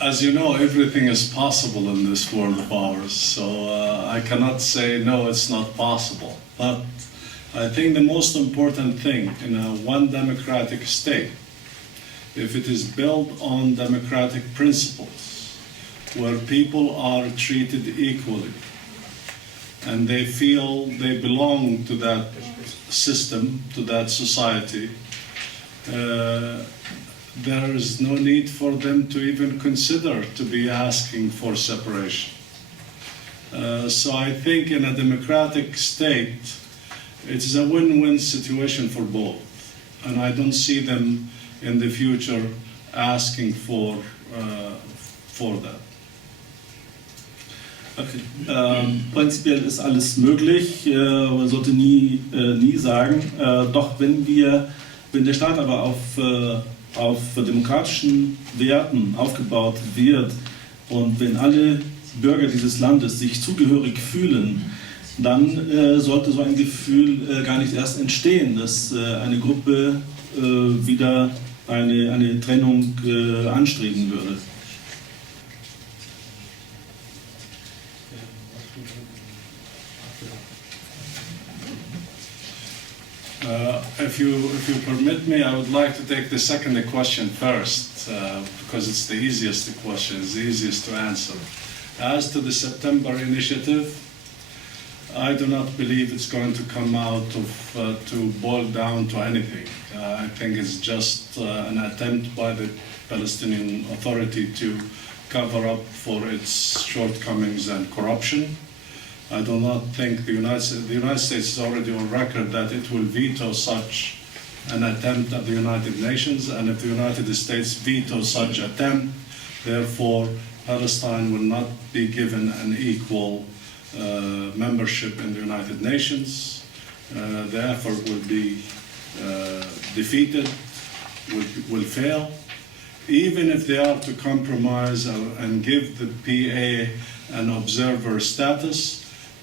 As you know, everything is possible in this world of ours, so I cannot say no, it's not possible. But I think the most important thing in a one democratic state, if it is built on democratic principles, where people are treated equally, and they feel they belong to that system, to that society, there is no need for them to even consider to be asking for separation. So I think in a democratic state, it is a win-win situation for both. And I don't see them in the future asking for that. Okay. Prinzipiell ist alles möglich, man sollte nie sagen. Doch wenn der Staat aber auf demokratischen Werten aufgebaut wird und wenn alle Bürger dieses Landes sich zugehörig fühlen, dann sollte so ein Gefühl gar nicht erst entstehen, dass eine Gruppe wieder eine Trennung anstreben würde. If you permit me, I would like to take the second question first, because it's the easiest question, it's the easiest to answer. As to the September initiative, I do not believe it's going to come out of, to boil down to anything. I think it's just an attempt by the Palestinian Authority to cover up for its shortcomings and corruption. I do not think the United States is already on record that it will veto such an attempt at the United Nations, and if the United States vetoes such attempt, therefore Palestine will not be given an equal membership in the United Nations. The effort will be defeated, will fail. Even if they are to compromise and give the PA an observer status,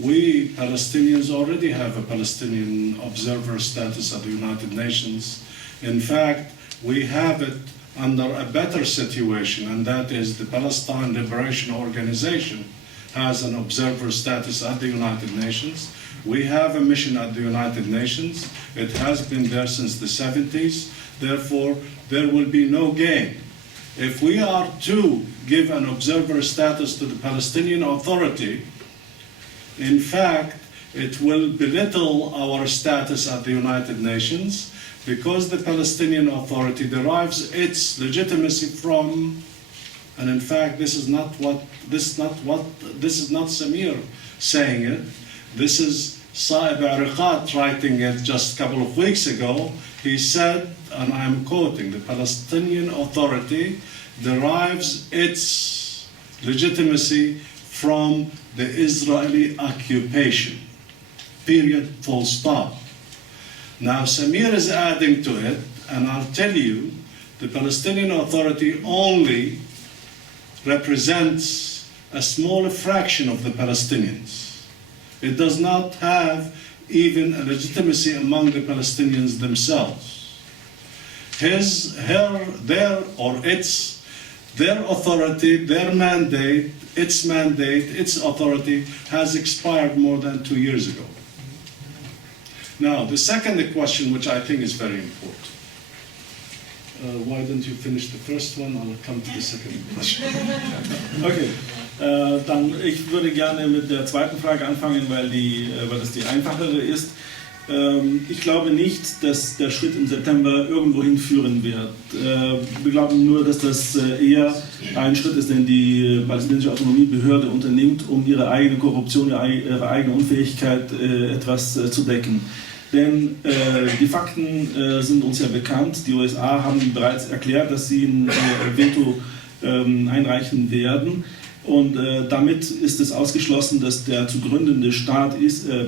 we Palestinians already have a Palestinian observer status at the United Nations. In fact, we have it under a better situation, and that is the Palestine Liberation Organization has an observer status at the United Nations. We have a mission at the United Nations. It has been there since the 70s. Therefore, there will be no gain. If we are to give an observer status to the Palestinian Authority, in fact, it will belittle our status at the United Nations, because the Palestinian Authority derives its legitimacy from, and in fact, this is not Samir saying it. This is Saib Ariqat writing it just a couple of weeks ago. He said, and I'm quoting, the Palestinian Authority derives its legitimacy from the Israeli occupation. Period, full stop. Now Samir is adding to it, and I'll tell you, the Palestinian Authority only represents a small fraction of the Palestinians. It does not have even a legitimacy among the Palestinians themselves. Their authority, their mandate, its authority has expired more than 2 years ago. Now, the second question, which I think is very important. Why don't you finish the first one? I'll come to the second question. Okay, dann ich würde gerne mit der zweiten Frage anfangen, weil das die einfachere ist. Ich glaube nicht, dass der Schritt im September irgendwo hinführen wird. Wir glauben nur, dass das eher ein Schritt ist, den die palästinensische Autonomiebehörde unternimmt, um ihre eigene Korruption, ihre eigene Unfähigkeit etwas zu decken. Denn die Fakten sind uns ja bekannt. Die USA haben bereits erklärt, dass sie ein Veto einreichen werden. Und damit ist es ausgeschlossen, dass der zu gründende Staat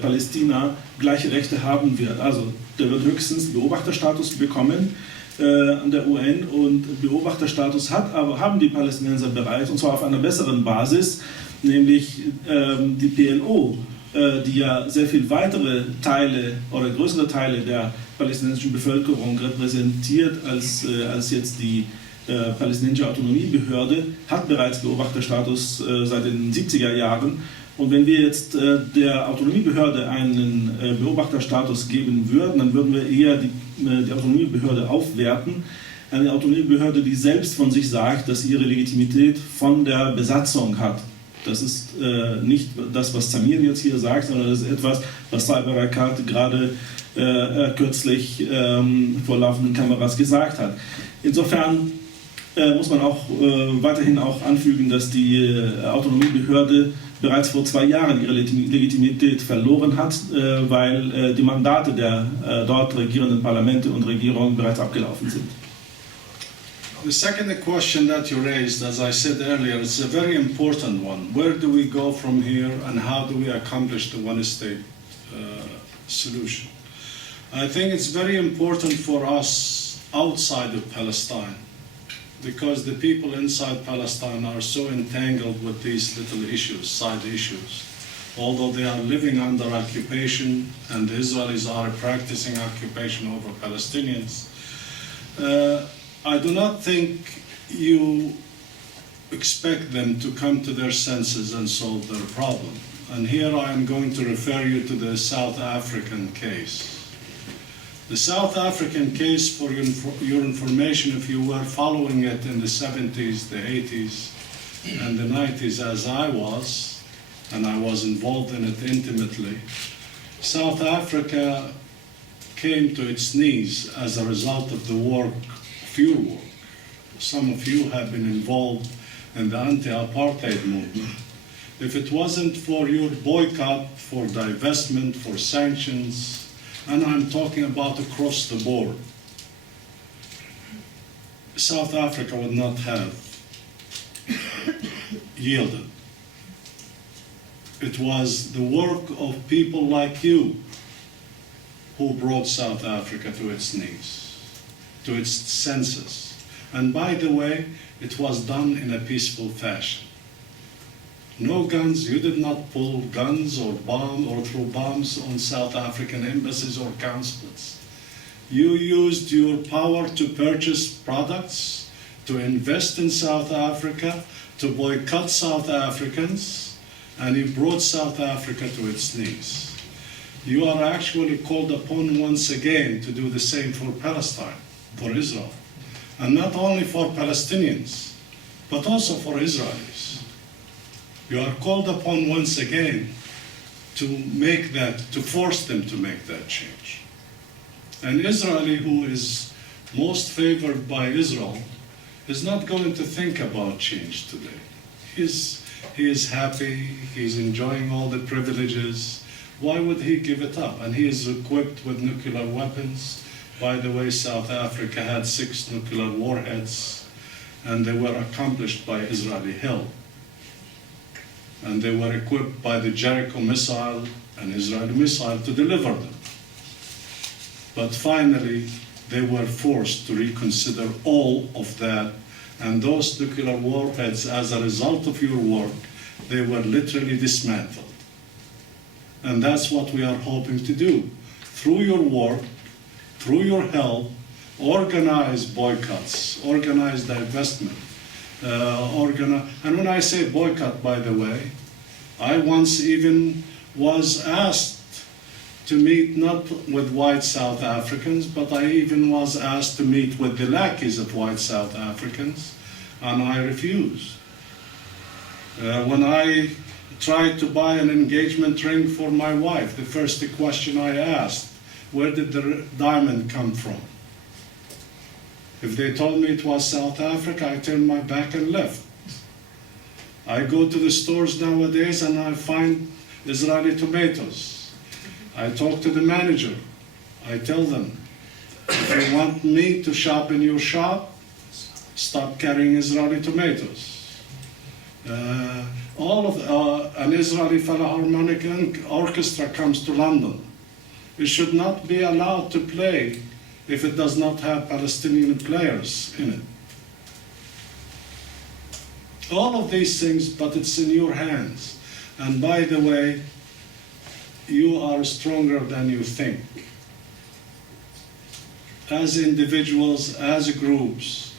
Palästina gleiche Rechte haben wird. Also der wird höchstens Beobachterstatus bekommen an der UN, und Beobachterstatus haben die Palästinenser bereits, und zwar auf einer besseren Basis, nämlich die PLO die ja sehr viel weitere Teile oder größere Teile der palästinensischen Bevölkerung repräsentiert als jetzt die palästinensische Autonomiebehörde, hat bereits Beobachterstatus seit den 70er Jahren. Und wenn wir jetzt der Autonomiebehörde einen Beobachterstatus geben würden, dann würden wir eher die Autonomiebehörde aufwerten. Eine Autonomiebehörde, die selbst von sich sagt, dass sie ihre Legitimität von der Besatzung hat. Das ist nicht das, was Samir jetzt hier sagt, sondern das ist etwas, was Saib Barakat gerade kürzlich vor laufenden Kameras gesagt hat. Insofern muss man auch weiterhin auch anfügen, dass die Autonomiebehörde bereits vor 2 Jahren ihre Legitimität verloren hat, weil die Mandate der dort regierenden Parlamente und Regierungen bereits abgelaufen sind. The second question that you raised, as I said earlier, is a very important one. Where do we go from here and how do we accomplish the one-state solution? I think it's very important for us outside of Palestine, because the people inside Palestine are so entangled with these little issues, side issues. Although they are living under occupation and the Israelis are practicing occupation over Palestinians, I do not think you expect them to come to their senses and solve their problem. And here I am going to refer you to the South African case. The South African case, for your information, if you were following it in the 70s, the 80s, and the 90s as I was, and I was involved in it intimately, South Africa came to its knees as a result of the work, your work. Some of you have been involved in the anti-apartheid movement. If it wasn't for your boycott, for divestment, for sanctions, and I'm talking about across the board, South Africa would not have yielded. It was the work of people like you who brought South Africa to its knees, to its senses. And by the way, it was done in a peaceful fashion. No guns, you did not pull guns or bomb or throw bombs on South African embassies or consulates. You used your power to purchase products, to invest in South Africa, to boycott South Africans, and you brought South Africa to its knees. You are actually called upon once again to do the same for Palestine, for Israel. And not only for Palestinians, but also for Israelis. You are called upon once again to make that, to force them to make that change. An Israeli who is most favored by Israel is not going to think about change today. He is happy, he's enjoying all the privileges. Why would he give it up? And he is equipped with nuclear weapons. By the way, South Africa had 6 nuclear warheads, and they were accomplished by Israeli help. And they were equipped by the Jericho missile, an Israeli missile, to deliver them. But finally, they were forced to reconsider all of that, and those nuclear warheads, as a result of your work, they were literally dismantled. And that's what we are hoping to do. Through your work, through your help, organize boycotts, organize divestment, and when I say boycott, by the way, I once even was asked to meet not with white South Africans, but I even was asked to meet with the lackeys of white South Africans, and I refused. When I tried to buy an engagement ring for my wife, the first question I asked, where did the diamond come from? If they told me it was South Africa, I turned my back and left. I go to the stores nowadays and I find Israeli tomatoes. I talk to the manager. I tell them, if you want me to shop in your shop, stop carrying Israeli tomatoes. An Israeli Philharmonic Orchestra comes to London. It should not be allowed to play if it does not have Palestinian players in it. All of these things, but it's in your hands. And by the way, you are stronger than you think. As individuals, as groups,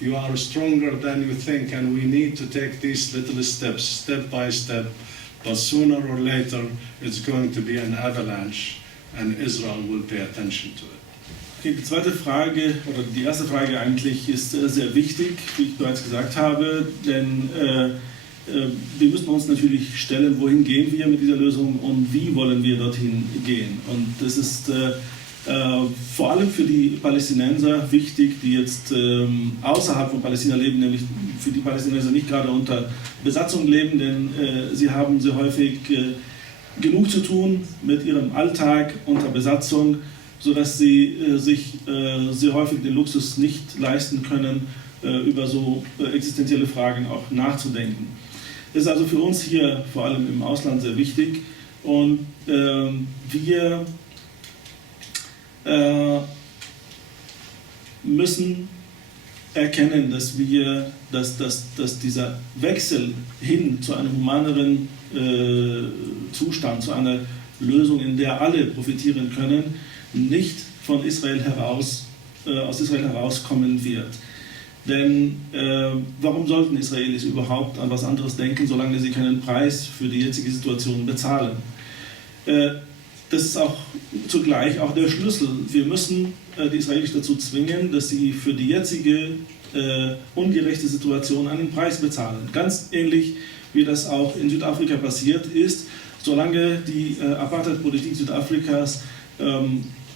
you are stronger than you think, and we need to take these little steps, step by step, but sooner or later it's going to be an avalanche, and Israel will pay attention to it. Okay, die zweite Frage, oder die erste Frage eigentlich, ist sehr wichtig, wie ich bereits gesagt habe, denn wir müssen uns natürlich stellen, wohin gehen wir mit dieser Lösung und wie wollen wir dorthin gehen. Und das ist vor allem für die Palästinenser wichtig, die jetzt außerhalb von Palästina leben, nämlich für die Palästinenser nicht gerade unter Besatzung leben, denn sie haben sehr häufig genug zu tun mit ihrem Alltag unter Besatzung, sodass sie sich sehr häufig den Luxus nicht leisten können, über so existenzielle Fragen auch nachzudenken. Das ist also für uns hier vor allem im Ausland sehr wichtig und wir müssen erkennen, dass dieser Wechsel hin zu einem humaneren Zustand, zu einer Lösung, in der alle profitieren können, nicht von Israel heraus, aus Israel herauskommen wird. Denn warum sollten Israelis überhaupt an was anderes denken, solange sie keinen Preis für die jetzige Situation bezahlen? Das ist auch zugleich auch der Schlüssel. Wir müssen die Israelis dazu zwingen, dass sie für die jetzige ungerechte Situation einen Preis bezahlen. Ganz ähnlich wie das auch in Südafrika passiert ist. Solange die Apartheid-Politik Südafrikas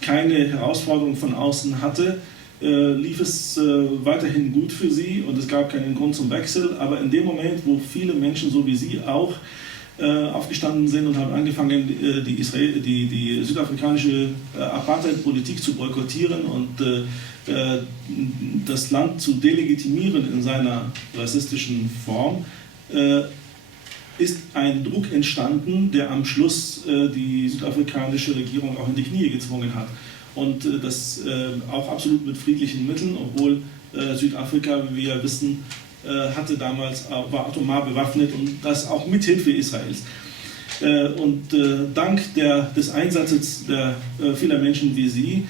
keine Herausforderung von außen hatte, lief es weiterhin gut für sie und es gab keinen Grund zum Wechsel. Aber in dem Moment, wo viele Menschen, so wie Sie auch, aufgestanden sind und haben angefangen, die südafrikanische Apartheid-Politik zu boykottieren und das Land zu delegitimieren in seiner rassistischen Form, ist ein Druck entstanden, der am Schluss die südafrikanische Regierung auch in die Knie gezwungen hat. Und das auch absolut mit friedlichen Mitteln, obwohl Südafrika, wie wir wissen, war atomar bewaffnet und das auch mit Hilfe Israels. Und dank des Einsatzes vieler Menschen wie Sie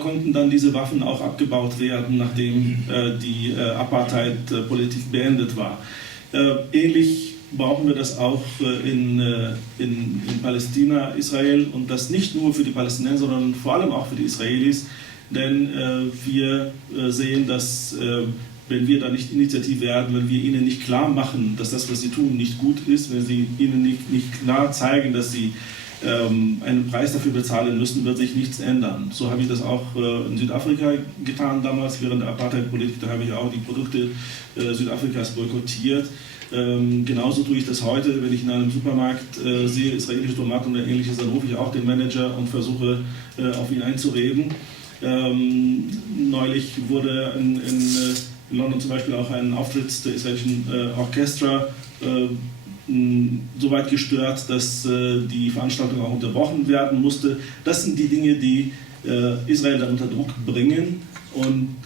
konnten dann diese Waffen auch abgebaut werden, nachdem die Apartheid-Politik beendet war. Ähnlich brauchen wir das auch in Palästina, Israel, und das nicht nur für die Palästinenser, sondern vor allem auch für die Israelis, denn wir sehen, dass wenn wir da nicht initiativ werden, wenn wir ihnen nicht klar machen, dass das, was sie tun, nicht gut ist, wenn sie ihnen nicht klar zeigen, dass sie einen Preis dafür bezahlen müssen, wird sich nichts ändern. So habe ich das auch in Südafrika getan damals, während der Apartheid-Politik, da habe ich auch die Produkte Südafrikas boykottiert. Genauso tue ich das heute, wenn ich in einem Supermarkt sehe, israelische Tomaten oder ähnliches, dann rufe ich auch den Manager und versuche auf ihn einzureden. Neulich wurde in London zum Beispiel auch ein Auftritt der israelischen Orchester so weit gestört, dass die Veranstaltung auch unterbrochen werden musste. Das sind die Dinge, die Israel dann unter Druck bringen und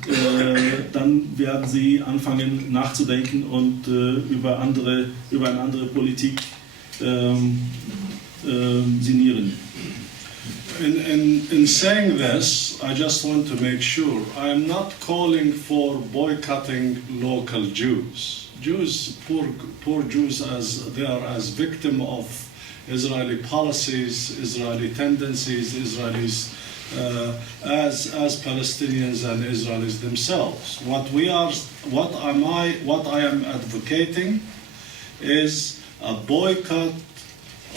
dann werden sie anfangen nachzudenken und über eine andere Politik sinnieren. In saying this, I just want to make sure I am not calling for boycotting local Jews. Poor Jews, they are as victim of Israeli policies, Israeli tendencies, Israelis as Palestinians and Israelis themselves. What I am advocating is a boycott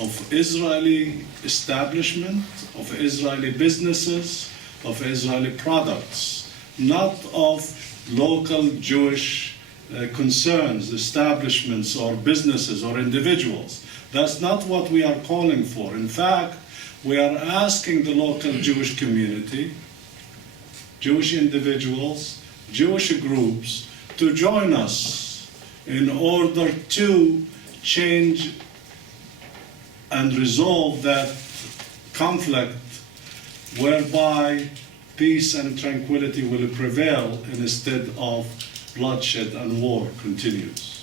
of Israeli establishment, of Israeli businesses, of Israeli products, not of local Jewish concerns, establishments or businesses or individuals. That's not what we are calling for. In fact, we are asking the local Jewish community, Jewish individuals, Jewish groups to join us in order to change and resolve that conflict whereby peace and tranquility will prevail instead of bloodshed and war continues.